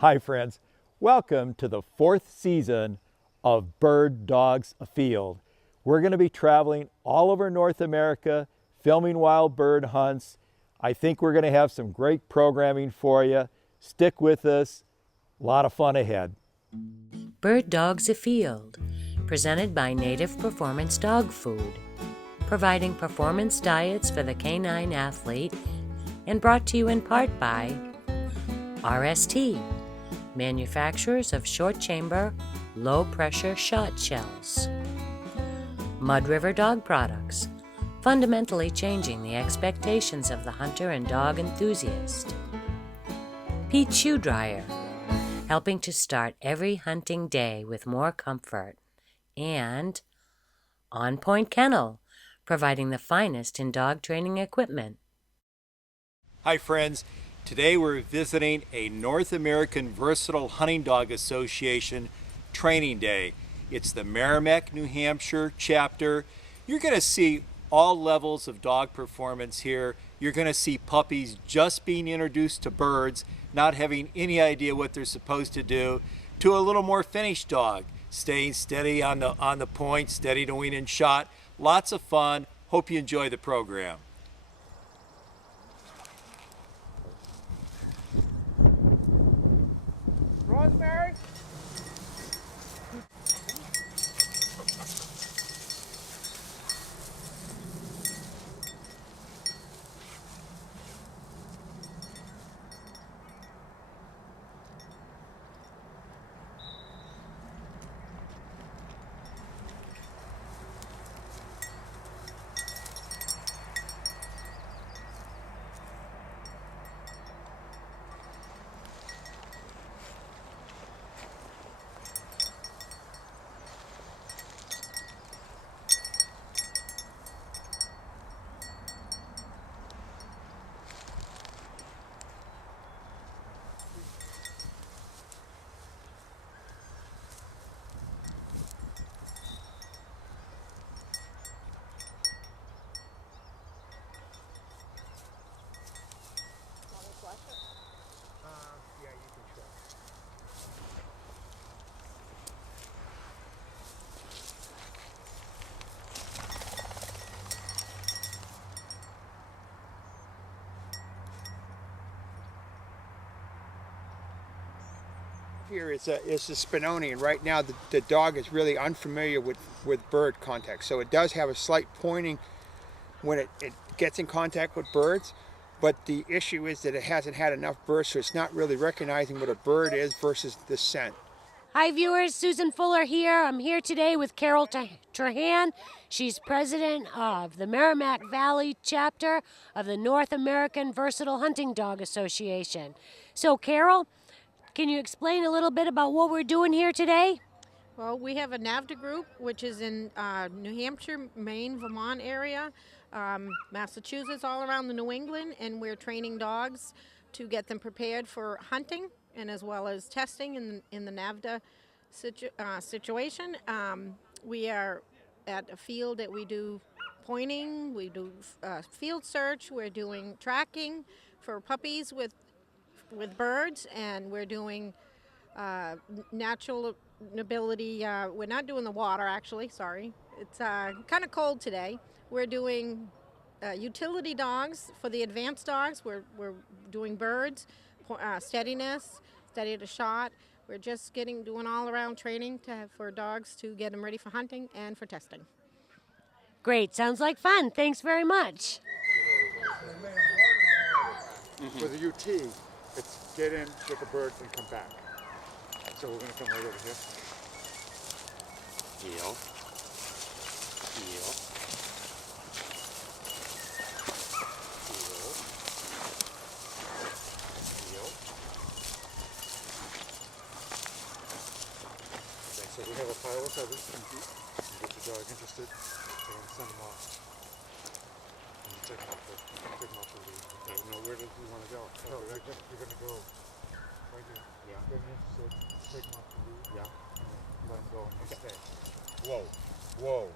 Hi friends, welcome to the 4th season of Bird Dogs Afield. We're going to be traveling all over North America, filming wild bird hunts. I think we're going to have some great programming for you. Stick with us, a lot of fun ahead. Bird Dogs Afield, presented by Native Performance Dog Food, providing performance diets for the canine athlete, and brought to you in part by RST, manufacturers of short chamber, low pressure shot shells. Mud River Dog Products, fundamentally changing the expectations of the hunter and dog enthusiast. Pete Shoe Dryer, helping to start every hunting day with more comfort. And On Point Kennel, providing the finest in dog training equipment. Hi friends, today we're visiting a North American Versatile Hunting Dog Association training day. It's the Merrimack, New Hampshire chapter. You're going to see all levels of dog performance here. You're going to see puppies just being introduced to birds, not having any idea what they're supposed to do, to a little more finished dog, staying steady on the point, steady to wing and shot. Lots of fun. Hope you enjoy the program. Rosemary? Here is a Spinoni, and right now the dog is really unfamiliar with bird contact. So it does have a slight pointing when it gets in contact with birds, but the issue is that it hasn't had enough birds, so it's not really recognizing what a bird is versus the scent. Hi viewers, Susan Fuller here. I'm here today with Carol Trahan. She's president of the Merrimack Valley chapter of the North American Versatile Hunting Dog Association. So Carol, can you explain a little bit about what we're doing here today? Well, we have a NAVHDA group, which is in New Hampshire, Maine, Vermont area, Massachusetts, all around the New England, and we're training dogs to get them prepared for hunting and as well as testing in the NAVHDA situation. We are at a field that we do pointing, we do field search, we're doing tracking for puppies with birds, and we're doing natural ability. We're not doing the water, actually, sorry. It's kind of cold today. We're doing utility dogs for the advanced dogs. We're doing birds, steadiness, steady to shot. We're just doing all around training for dogs to get them ready for hunting and for testing. Great, sounds like fun. Thanks very much. With a UT, it's get in, get the birds, and come back. So we're going to come right over here. Heel. Heel. Heel. Okay, so we have a pile of feathers. You get your dog interested, and send them off. And you take them off the lead. Okay, now where do you want to go? Oh, you're going to go right here. Yeah. Get them interested, take them off the lead. Yeah. And let them go and you stay. Whoa. Whoa.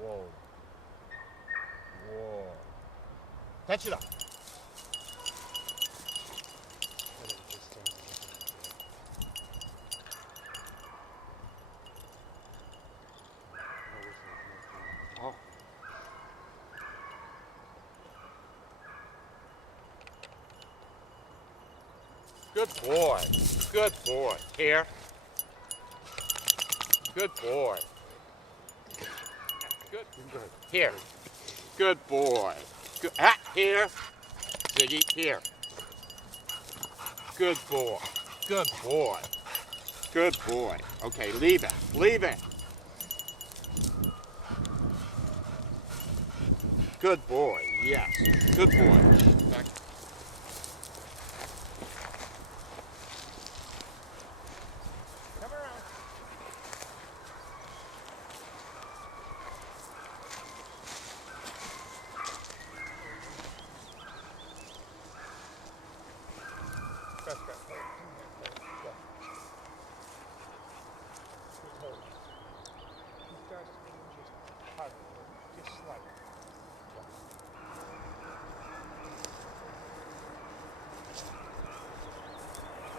Whoa. Whoa. Touch it up. And then just turn it. Good boy. Good boy. Here. Good boy. Good. Here. Good boy. Good. Ah, here. Ziggy, here. Good boy. Good boy. Good boy. Okay, leave it. Leave it. Good boy. Yes. Good boy. Back. Come around.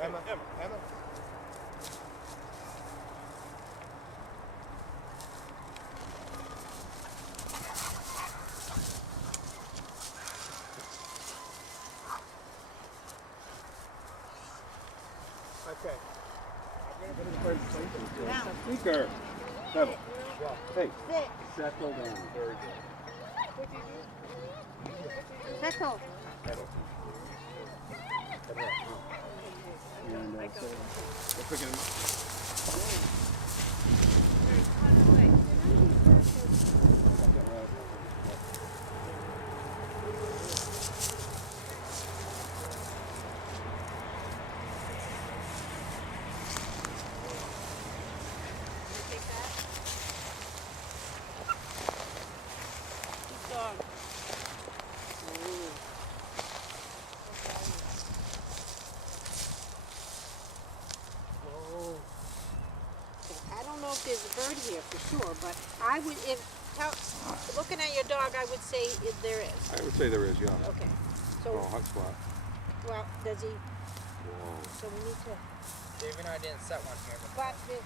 Emma. Okay. Speaker. Settle. Hey. Settle down. Very good. Settle. And let's again. I don't know if there's a bird here for sure, but I would, looking at your dog, I would say there is. I would say there is, yeah. Okay. Oh, So, hot spot. well, does he? Whoa. So we need to. Dave and I didn't set one here. But this.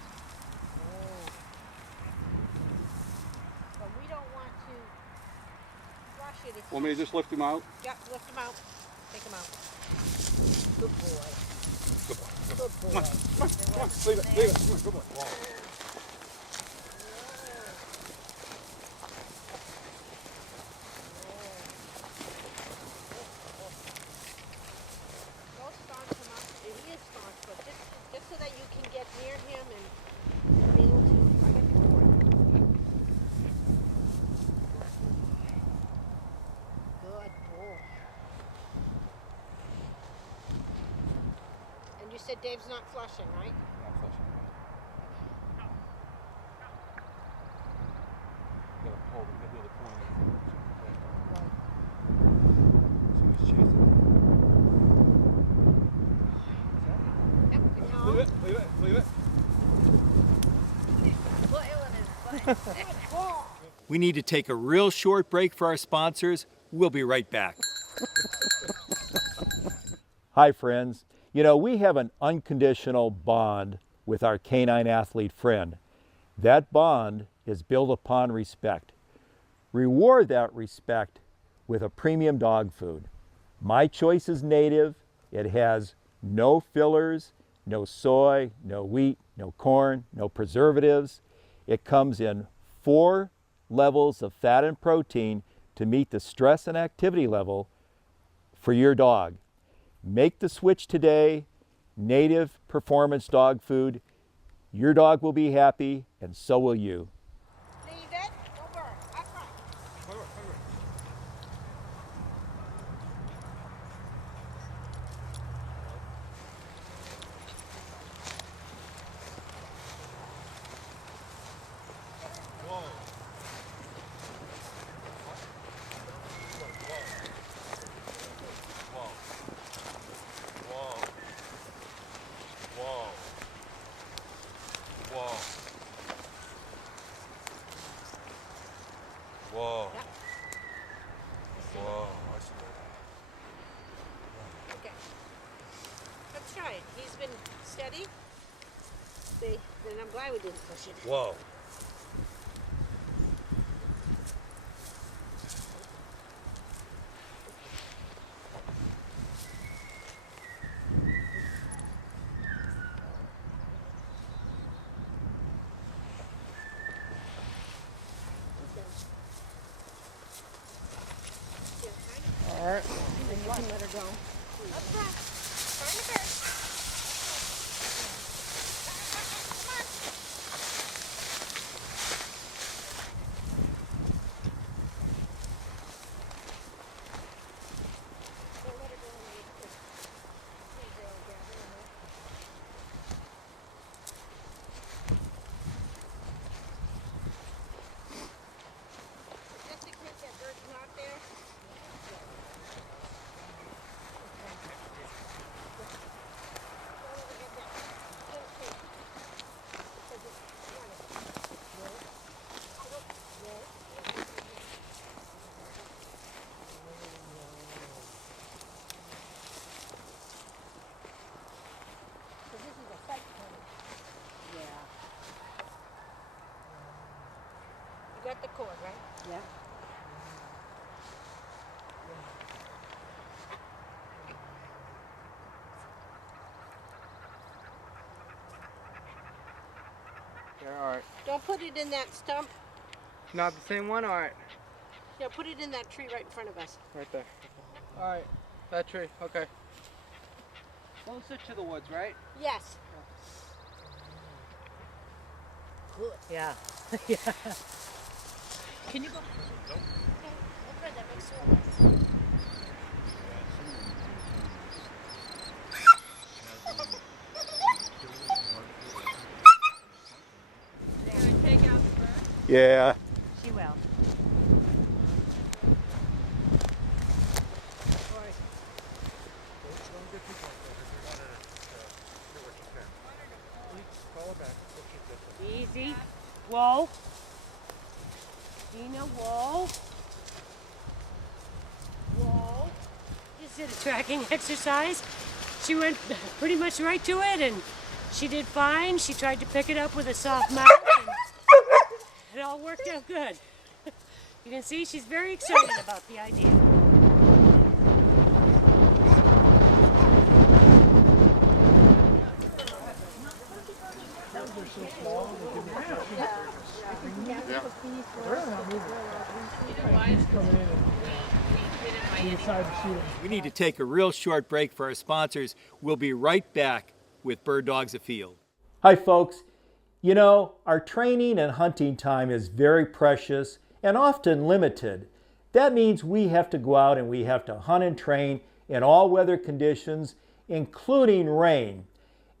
But we don't want to rush it. Want me to just lift him out? Yep, lift him out. Take him out. Good boy. Good boy. Good boy. Come on, leave it, leave it. Come on, good boy. Whoa. No staunch him up. He is staunch, but just so that you can get near him and be able to. I get the boy. Good boy. And you said Dave's not flushing, right? Yep, and now- Leave it, leave it, leave it. Good boy. We need to take a real short break for our sponsors. We'll be right back. Hi, friends. You know, we have an unconditional bond with our canine athlete friend. That bond is built upon respect. Reward that respect with a premium dog food. My choice is native. It has no fillers, no soy, no wheat, no corn, no preservatives. It comes in 4 levels of fat and protein to meet the stress and activity level for your dog. Make the switch today. Native performance dog food. Your dog will be happy, and so will you. Leave it. No bird. Up front. Whoa. Yep. Whoa. I see Okay. Let's try it. He's been steady. Then I'm glad we didn't push it. Whoa. front. Find the bird. Come on. Don't let her go in the apron. Hey, girl, gather in there. Just in case that bird's not there. You got the cord, right? Yeah. Yeah, alright. Don't put it in that stump. Not the same one? Alright. Yeah, put it in that tree right in front of us. Right there. Alright. That tree. Okay. Closer to the woods, right? Yes. Yeah. Yeah. Can you go? Nope. Okay, that makes sense. Yeah. She will. Don't get too close there because you want her to get what you can. Please call her back so she gets it. Easy. Whoa. Dina, whoa. Whoa. Just did a tracking exercise. She went pretty much right to it and she did fine. She tried to pick it up with a soft mouth and it all worked out good. You can see she's very excited about the idea. We need to take a real short break for our sponsors. We'll be right back with Bird Dogs Afield. Hi, folks. You know, our training and hunting time is very precious and often limited. That means we have to go out and we have to hunt and train in all weather conditions, including rain.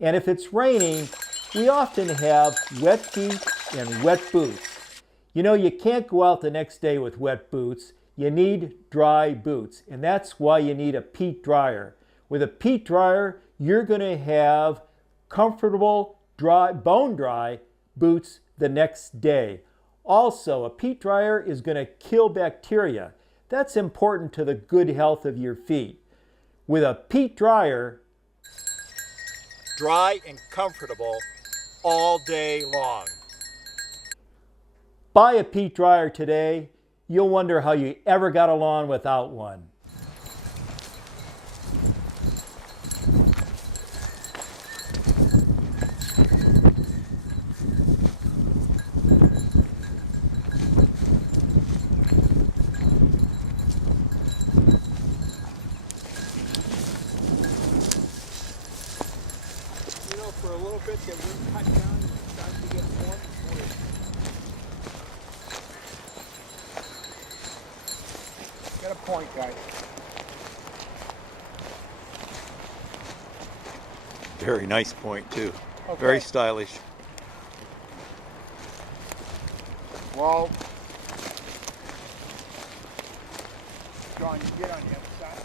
And if it's raining, we often have wet feet and wet boots. You know, you can't go out the next day with wet boots. You need dry boots, and that's why you need a peat dryer. With a peat dryer, you're going to have comfortable, dry, bone-dry boots the next day. Also, a peat dryer is going to kill bacteria. That's important to the good health of your feet. With a peat dryer, dry and comfortable all day long. Buy a peat dryer today. You'll wonder how you ever got along without one. You know, for a little bit, the wind cut down and it starts to get warm. Get a point, guys. Very nice point, too. Okay. Very stylish. Well, John, you get on the other side.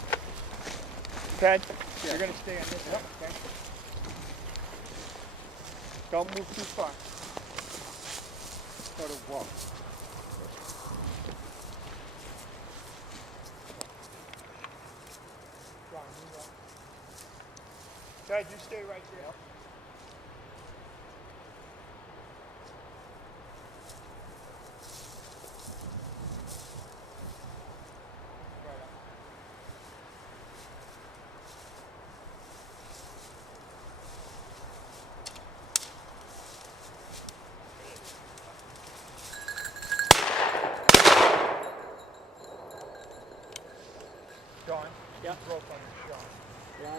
Ted, you're going to stay on this side, okay? Don't move too far. Sort of walk. John, move up. Ted, you stay right there. Yep. John, Yep. you broke on the shot. Yeah.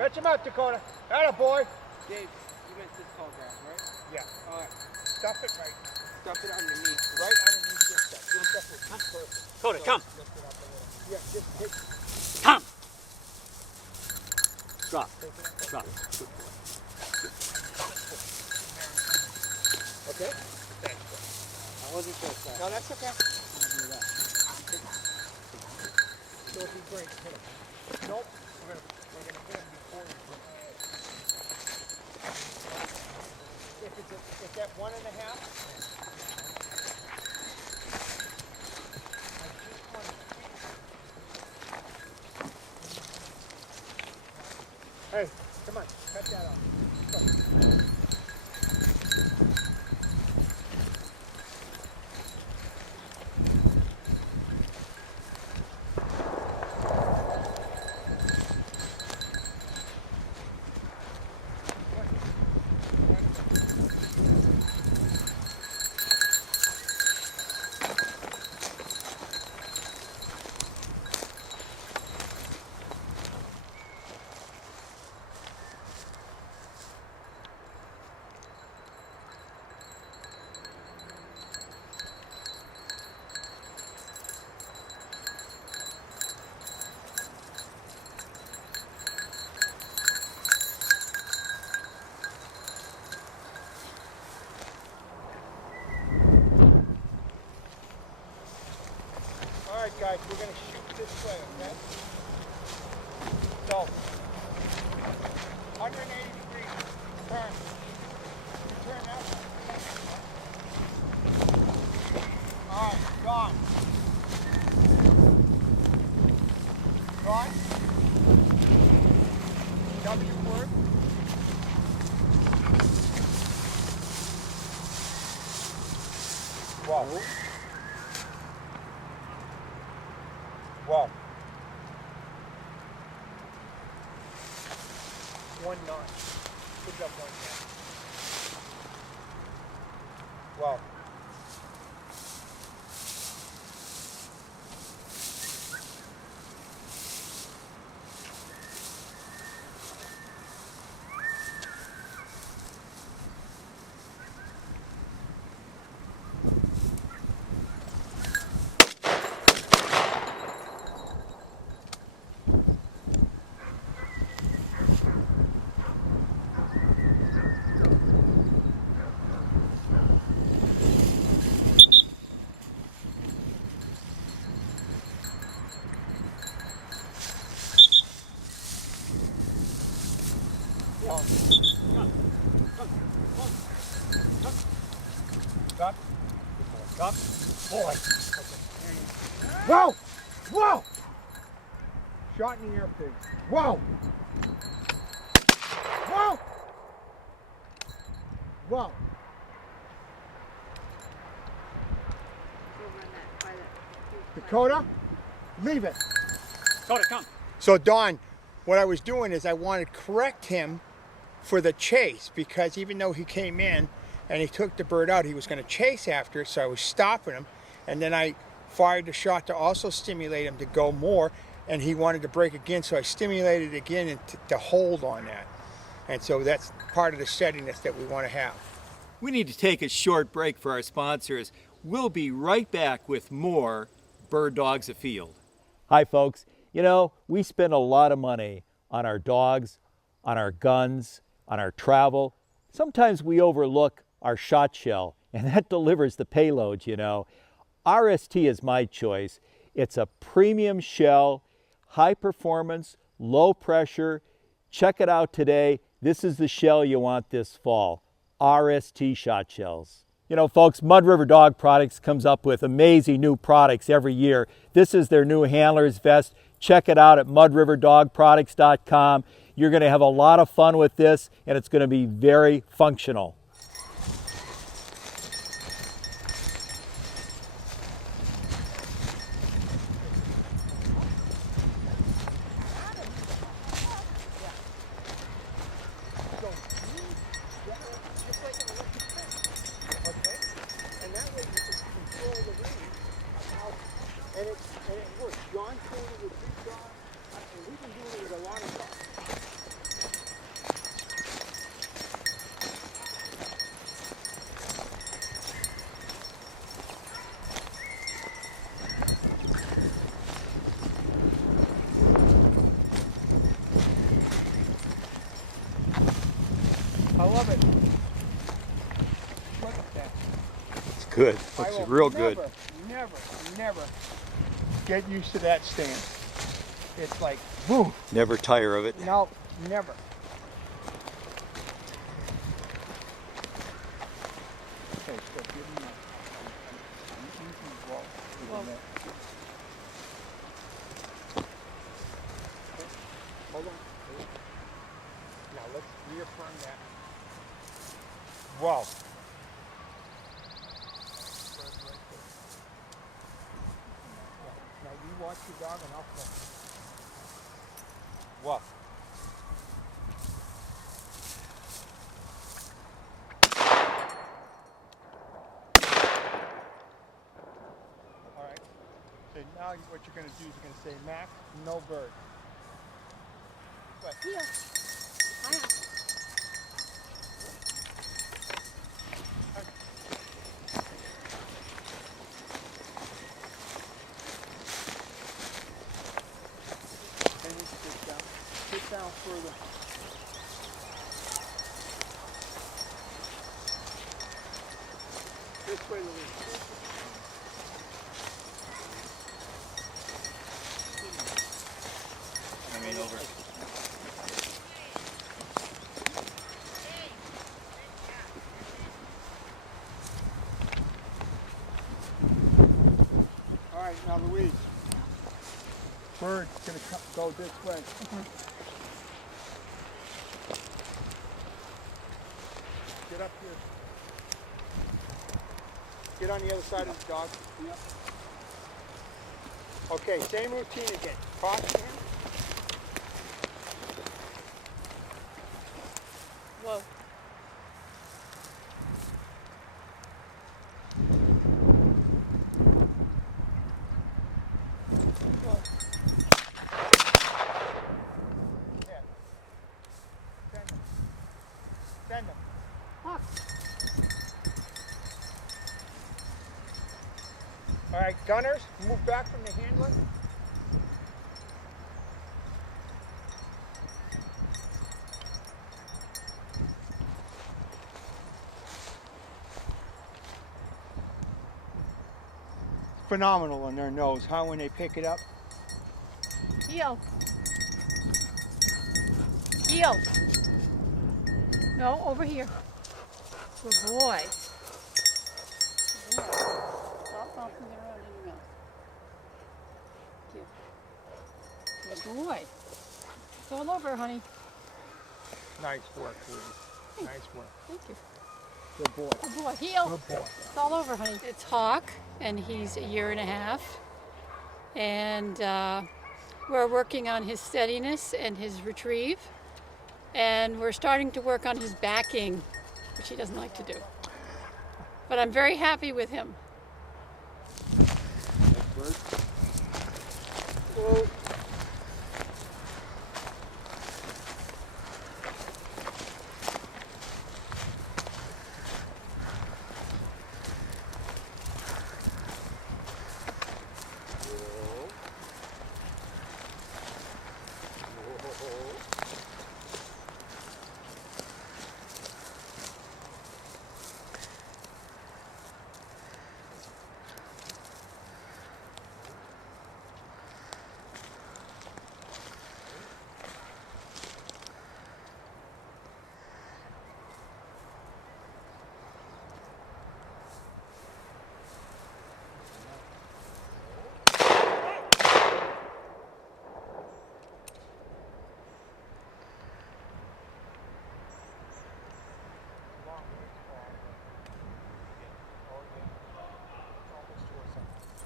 Fetch him out, Dakota. Atta boy. Dave, you meant this tall grass, right? Yeah. Alright. Stuff it right. Stuff it underneath. Right underneath your stuff. Your stuff is perfect. Dakota, come. Lift it up a little. Yeah, just take. Come. Drop. Drop. Good boy. Okay? I wasn't so fast. No, that's okay. Do that. So if he breaks, hit him. Nope. We're gonna hit him before he breaks. If that 1.5. Hey, come on, cut that off. Go. All right, guys, we're going to shoot this way, okay? So, 180 degrees, turn. Turn that way. All right, gone. Gone. W word. Whoa. Whoa. 1 knot. Pick up 1 knot. Whoa. Stop. Stop. Boy. Whoa! Whoa! Shot in the air, please. Whoa! Whoa! Whoa! Dakota, leave it. Dakota, come. So Don, what I was doing is I wanted to correct him for the chase, because even though he came in and he took the bird out, he was going to chase after it, so I was stopping him, and then I fired the shot to also stimulate him to go more, and he wanted to break again, so I stimulated again and to hold on that. And so that's part of the steadiness that we want to have. We need to take a short break for our sponsors. We'll be right back with more Bird Dogs Afield. Hi folks, you know, we spend a lot of money on our dogs, on our guns, on our travel. Sometimes we overlook our shot shell, and that delivers the payload, you know. RST is my choice. It's a premium shell, high performance, low pressure. Check it out today. This is the shell you want this fall. RST shot shells. You know, folks, Mud River Dog Products comes up with amazing new products every year. This is their new handler's vest. Check it out at mudriverdogproducts.com. You're going to have a lot of fun with this, and it's going to be very functional. love it. Look at that. It's good. I Looks will real good. Never get used to that stand. It's like, boom. Never tire of it. No, never. Okay, so give me an easy roll. Okay, hold on. Now let's reaffirm that. Whoa. Now you watch your dog and I'll film. Whoa. All right. So now what you're going to do is you're going to say, Mac, no bird. But Then you sit down. Sit down further. This way, Louise. I mean, over. All right, now Louise. Bird's gonna go this way. Get up here. Get on the other side of the dog. Yep. Okay, same routine again. Cross hand. Whoa. Yeah. Send them. Send them. All right, gunners, move back from the handler. Phenomenal on their nose, huh, when they pick it up? Heel. Heel. No, over here. Good boy. Stop bouncing around in your mouth. Good boy. It's all over, honey. Nice work, Louise. Nice work. Thank you. Good boy. Good boy. Heel. Good boy. It's all over, honey. It's Hawk, and he's a year and a half. And we're working on his steadiness and his retrieve. And we're starting to work on his backing, which he doesn't like to do. But I'm very happy with him. Whoa.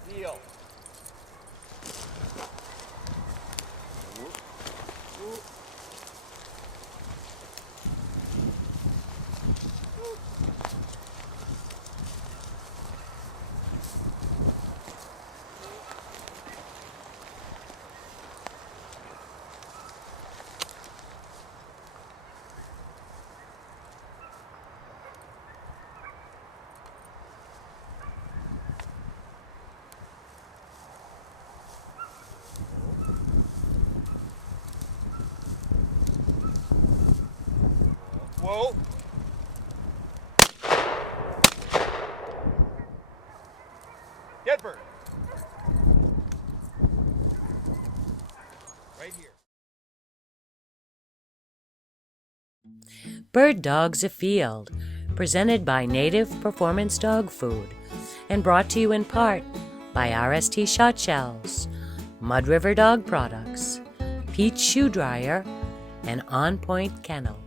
Heel. Whoa. Right here. Bird Dogs Afield, presented by Native Performance Dog Food, and brought to you in part by RST Shot Shells, Mud River Dog Products, Peach Shoe Dryer, and On Point Kennel.